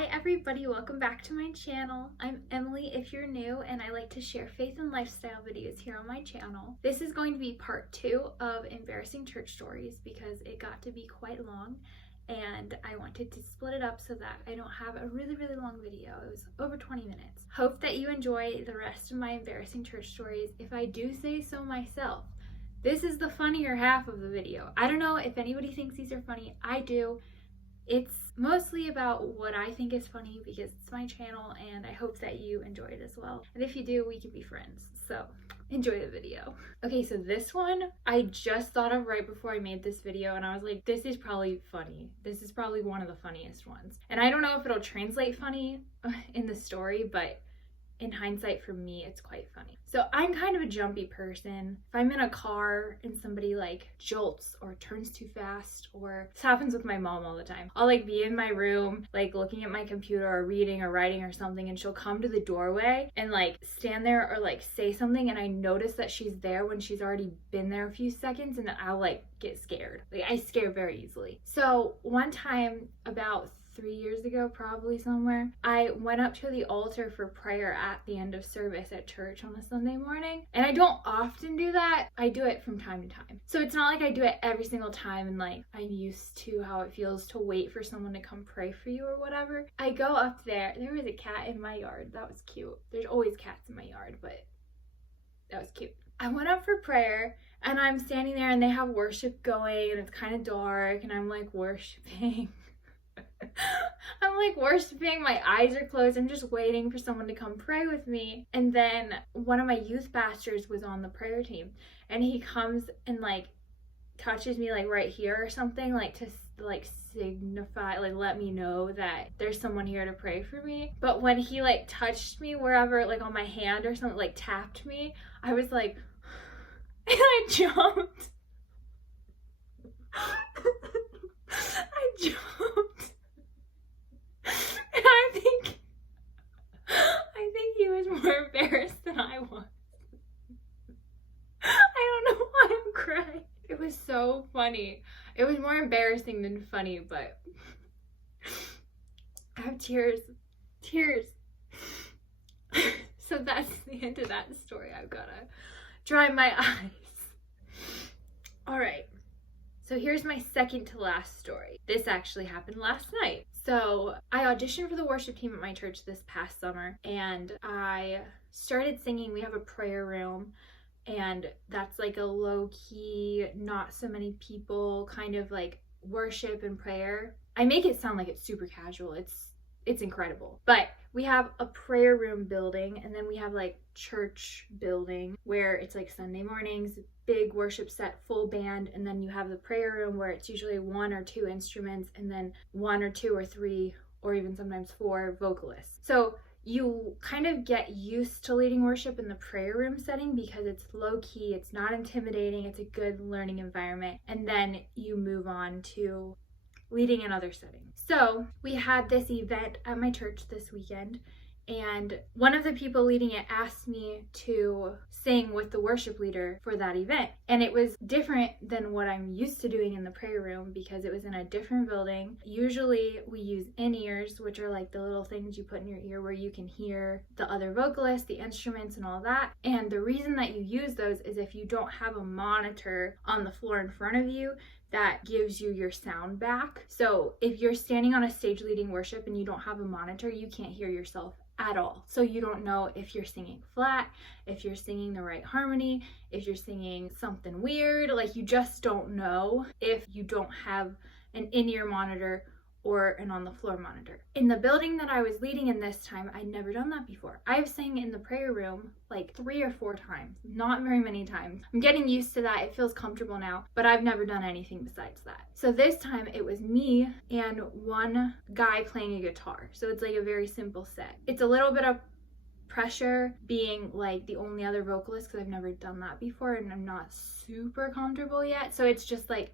Hi everybody, welcome back to my channel. I'm Emily if you're new, and I like to share faith and lifestyle videos here on my channel. This is going to be part 2 of embarrassing church stories because it got to be quite long and I wanted to split it up so that I don't have a really long video. It was over 20 minutes. Hope that you enjoy the rest of my embarrassing church stories. If I do say so myself, this is the funnier half of the video. I don't know if anybody thinks these are funny. I do. It's mostly about what I think is funny because it's my channel and I hope that you enjoy it as well. And if you do, we can be friends. So enjoy the video. Okay, so this one I just thought of right before I made this video and I was like, this is probably funny. This is probably one of the funniest ones. And I don't know if it'll translate funny in the story, but in hindsight, for me, it's quite funny. So I'm kind of a jumpy person. If I'm in a car and somebody like jolts or turns too fast, or this happens with my mom all the time, I'll like be in my room, like looking at my computer or reading or writing or something, and she'll come to the doorway and like stand there or like say something, and I notice that she's there when she's already been there a few seconds, and then I'll like get scared. Like I scare very easily. So one time about 3 years ago, probably somewhere, I went up to the altar for prayer at the end of service at church on a Sunday morning. And I don't often do that. I do it from time to time. So it's not like I do it every single time and like I'm used to how it feels to wait for someone to come pray for you or whatever. I go up there. There was a cat in my yard. That was cute. There's always cats in my yard, but that was cute. I went up for prayer and I'm standing there and they have worship going and it's kind of dark and I'm like worshiping. I'm like worshiping, my eyes are closed, I'm just waiting for someone to come pray with me. And then one of my youth pastors was on the prayer team and he comes and like touches me like right here or something, like to like signify, like let me know that there's someone here to pray for me. But when he like touched me wherever, like on my hand or something, like tapped me, I was like and I jumped. I jumped. And I think he was more embarrassed than I was. I don't know why I'm crying. It was so funny. It was more embarrassing than funny, but I have tears. So that's the end of that story. I've gotta dry my eyes. Alright. So here's my second to last story. This actually happened last night. So I auditioned for the worship team at my church this past summer and I started singing. We have a prayer room and that's like a low-key, not so many people kind of like worship and prayer. I make it sound like it's super casual. It's incredible. But we have a prayer room building and then we have like church building where it's like Sunday mornings, big worship set, full band, and then you have the prayer room where it's usually 1 or 2 instruments and then 1 or 2 or 3 or even sometimes 4 vocalists. So you kind of get used to leading worship in the prayer room setting because it's low-key, it's not intimidating, it's a good learning environment, and then you move on to leading in other settings. So we had this event at my church this weekend and one of the people leading it asked me to sing with the worship leader for that event. And it was different than what I'm used to doing in the prayer room because it was in a different building. Usually we use in-ears, which are like the little things you put in your ear where you can hear the other vocalists, the instruments, and all that. And the reason that you use those is if you don't have a monitor on the floor in front of you, that gives you your sound back. So if you're standing on a stage leading worship and you don't have a monitor, you can't hear yourself at all. So you don't know if you're singing flat, if you're singing the right harmony, if you're singing something weird, like you just don't know if you don't have an in-ear monitor or an on-the-floor monitor. In the building that I was leading in this time, I'd never done that before. I've sang in the prayer room like 3 or 4 times, not very many times. I'm getting used to that, it feels comfortable now, but I've never done anything besides that. So this time it was me and one guy playing a guitar. So it's like a very simple set. It's a little bit of pressure being like the only other vocalist because I've never done that before and I'm not super comfortable yet. So it's just like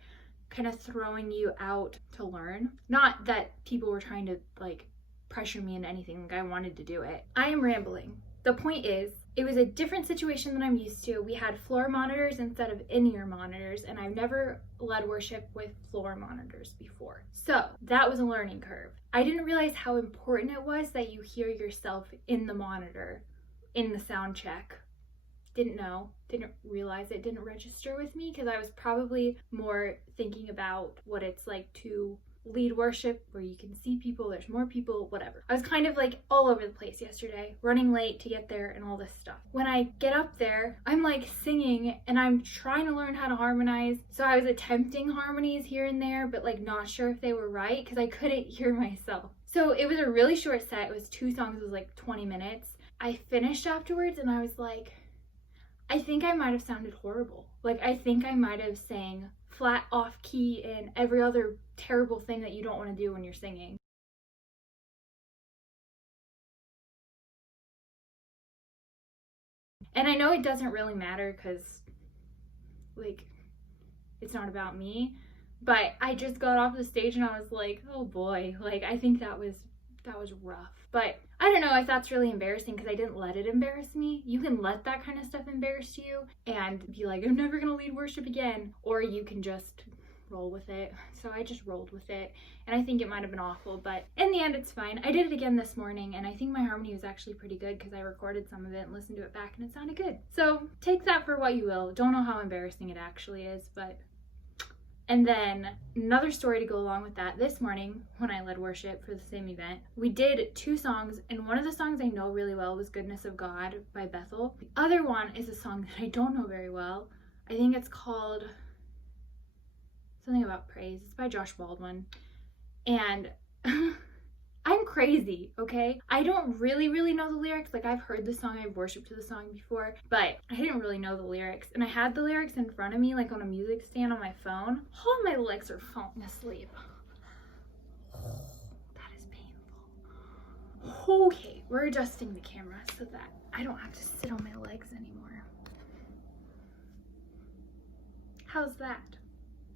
kind of throwing you out to learn. Not that people were trying to like pressure me into anything, like I wanted to do it. I am rambling. the point is, it was a different situation than I'm used to. We had floor monitors instead of in-ear monitors, and I've never led worship with floor monitors before. So that was a learning curve. I didn't realize how important it was that you hear yourself in the monitor, in the sound check. Didn't know, didn't realize it didn't register with me because I was probably more thinking about what it's like to lead worship where you can see people, there's more people, whatever. I was kind of like all over the place yesterday, running late to get there and all this stuff. When I get up there, I'm like singing and I'm trying to learn how to harmonize. So I was attempting harmonies here and there, but like not sure if they were right because I couldn't hear myself. So it was a really short set. It was 2 songs, it was like 20 minutes. I finished afterwards and I was like, I think I might have sounded horrible. Like, I think I might have sang flat, off key, and every other terrible thing that you don't want to do when you're singing. And I know it doesn't really matter because, like, it's not about me. But I just got off the stage and I was like, oh boy, like, I think that was rough. But I don't know if that's really embarrassing because I didn't let it embarrass me. You can let that kind of stuff embarrass you and be like, I'm never gonna lead worship again. Or you can just roll with it. So I just rolled with it. And I think it might have been awful, but in the end it's fine. I did it again this morning and I think my harmony was actually pretty good because I recorded some of it and listened to it back and it sounded good. So take that for what you will. Don't know how embarrassing it actually is, but... And then another story to go along with that, this morning when I led worship for the same event, we did 2 songs, and one of the songs I know really well was Goodness of God by Bethel. The other one is a song that I don't know very well. I think it's called something about praise. It's by Josh Baldwin. And I'm crazy, okay? I don't really know the lyrics. Like, I've heard the song, I've worshiped to the song before, but I didn't really know the lyrics. And I had the lyrics in front of me, like on a music stand on my phone. Oh, my legs are falling asleep. That is painful. Okay, we're adjusting the camera so that I don't have to sit on my legs anymore. How's that?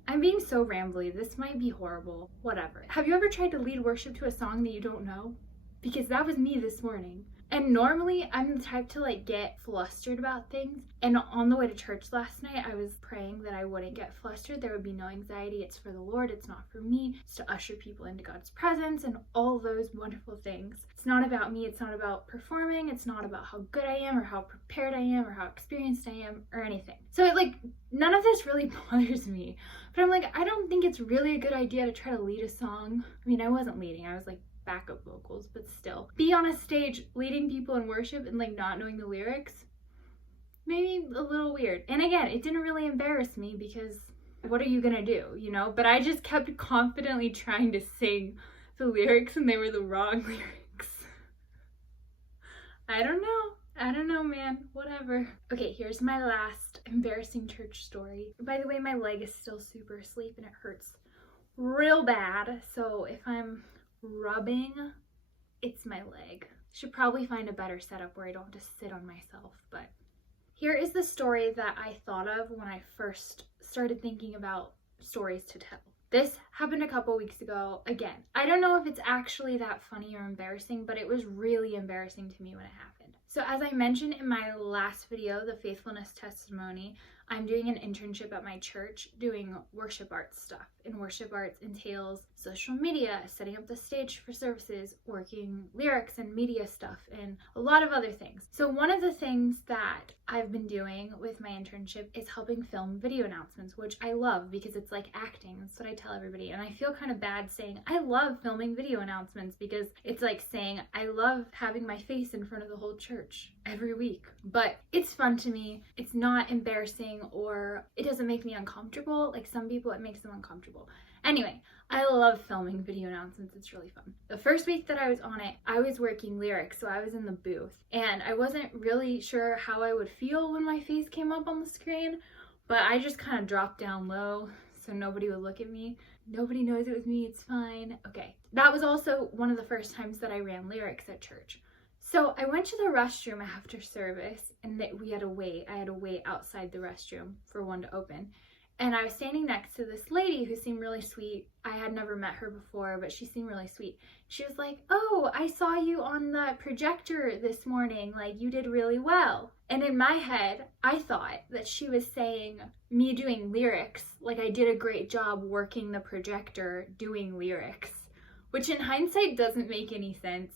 I'm being so rambly. This might be horrible. Whatever. Have you ever tried to lead worship to a song that you don't know? Because that was me this morning. And normally I'm the type to like get flustered about things. And on the way to church last night, I was praying that I wouldn't get flustered. There would be no anxiety. It's for the Lord. It's not for me. It's to usher people into God's presence and all those wonderful things. It's not about me. It's not about performing. It's not about how good I am or how prepared I am or how experienced I am or anything. So none of this really bothers me. But I'm like, I don't think it's really a good idea to try to lead a song. I mean, I wasn't leading. I was like backup vocals, but still. Be on a stage leading people in worship and like not knowing the lyrics, maybe a little weird. And again, it didn't really embarrass me because what are you gonna do, you know? But I just kept confidently trying to sing the lyrics and they were the wrong lyrics. I don't know, man. Whatever. Okay, here's my last embarrassing church story. By the way, my leg is still super asleep and it hurts real bad. So if I'm rubbing, it's my leg. Should probably find a better setup where I don't just sit on myself. But here is the story that I thought of when I first started thinking about stories to tell. This happened a couple weeks ago. Again, I don't know if it's actually that funny or embarrassing, but it was really embarrassing to me when it happened. So as I mentioned in my last video, the faithfulness testimony, I'm doing an internship at my church doing worship arts stuff. And worship arts entails social media, setting up the stage for services, working lyrics and media stuff, and a lot of other things. So one of the things that I've been doing with my internship is helping film video announcements, which I love because it's like acting. That's what I tell everybody. And I feel kind of bad saying I love filming video announcements because it's like saying I love having my face in front of the whole church every week. But it's fun to me. It's not embarrassing or it doesn't make me uncomfortable. Like some people, it makes them uncomfortable. Anyway, I love filming video announcements. It's really fun. The first week that I was on it, I was working lyrics, so I was in the booth. And I wasn't really sure how I would feel when my face came up on the screen, but I just kind of dropped down low so nobody would look at me. Nobody knows it was me, it's fine. Okay, that was also one of the first times that I ran lyrics at church. So I went to the restroom after service and we had to wait. I had to wait outside the restroom for one to open. And I was standing next to this lady who seemed really sweet. I had never met her before, but she seemed really sweet. She was like, "Oh, I saw you on the projector this morning. Like, you did really well." And in my head, I thought that she was saying me doing lyrics, like I did a great job working the projector doing lyrics, which in hindsight doesn't make any sense.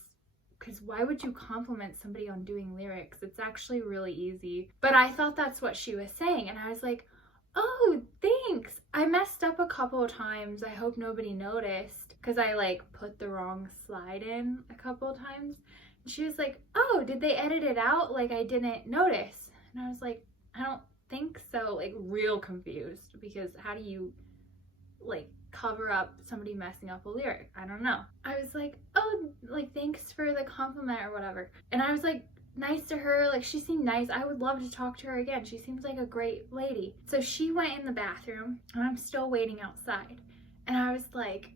Because why would you compliment somebody on doing lyrics? It's actually really easy. But I thought that's what she was saying. And I was like, "Oh, thanks. I messed up a couple of times. I hope nobody noticed." Because I like put the wrong slide in a couple of times. And she was like, "Oh, did they edit it out? Like I didn't notice." And I was like, "I don't think so." Like real confused, because how do you like cover up somebody messing up a lyric? I don't know. I was like, "Oh, like thanks for the compliment or whatever." And I was like, nice to her, like she seemed nice. I would love to talk to her again. She seems like a great lady. So she went in the bathroom and I'm still waiting outside. And I was like,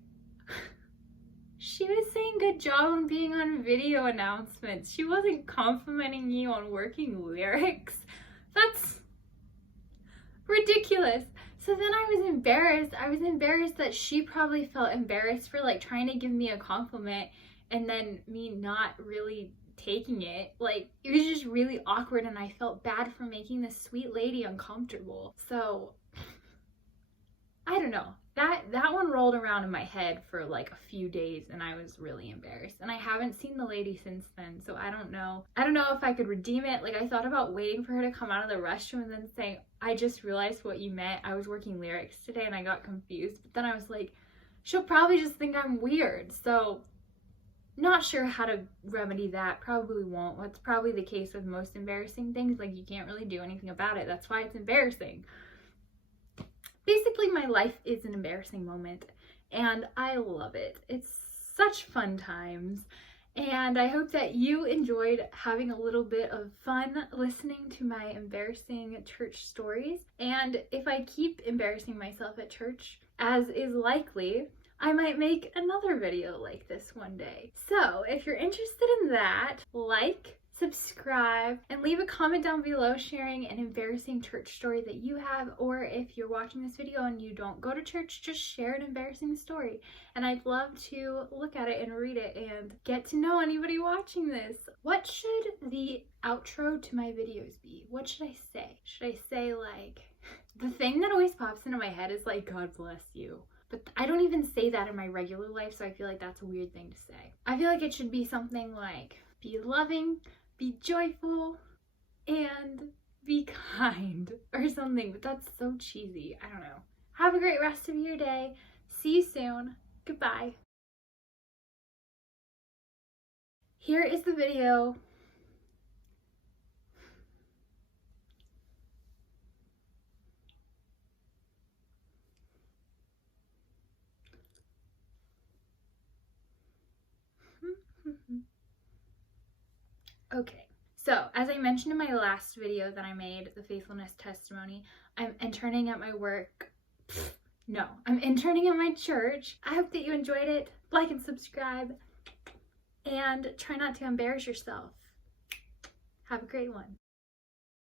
she was saying good job on being on video announcements. She wasn't complimenting you on working lyrics. That's ridiculous. So then I was embarrassed. I was embarrassed that she probably felt embarrassed for like trying to give me a compliment and then me not really taking it. Like it was just really awkward and I felt bad for making this sweet lady uncomfortable. So I don't know. That one rolled around in my head for like a few days and I was really embarrassed. And I haven't seen the lady since then, so I don't know. I don't know if I could redeem it. Like I thought about waiting for her to come out of the restroom and then saying, "I just realized what you meant. I was working lyrics today and I got confused." But then I was like, she'll probably just think I'm weird. So not sure how to remedy that. Probably won't. That's probably the case with most embarrassing things. Like you can't really do anything about it. That's why it's embarrassing. Basically, my life is an embarrassing moment and I love it. It's such fun times. And I hope that you enjoyed having a little bit of fun listening to my embarrassing church stories. And if I keep embarrassing myself at church, as is likely, I might make another video like this one day. So if you're interested in that, like, subscribe, and leave a comment down below sharing an embarrassing church story that you have, or if you're watching this video and you don't go to church, just share an embarrassing story. And I'd love to look at it and read it and get to know anybody watching this. What should the outro to my videos be? What should I say? Should I say like, the thing that always pops into my head is like, "God bless you." But I don't even say that in my regular life, so I feel like that's a weird thing to say. I feel like it should be something like, be loving, be joyful, and be kind, or something, but that's so cheesy. I don't know. Have a great rest of your day. See you soon. Goodbye. Here is the video. Okay, so as I mentioned in my last video that I made, the faithfulness testimony, I'm interning at my work. No, I'm interning at my church. I hope that you enjoyed it. Like and subscribe, and try not to embarrass yourself. Have a great one.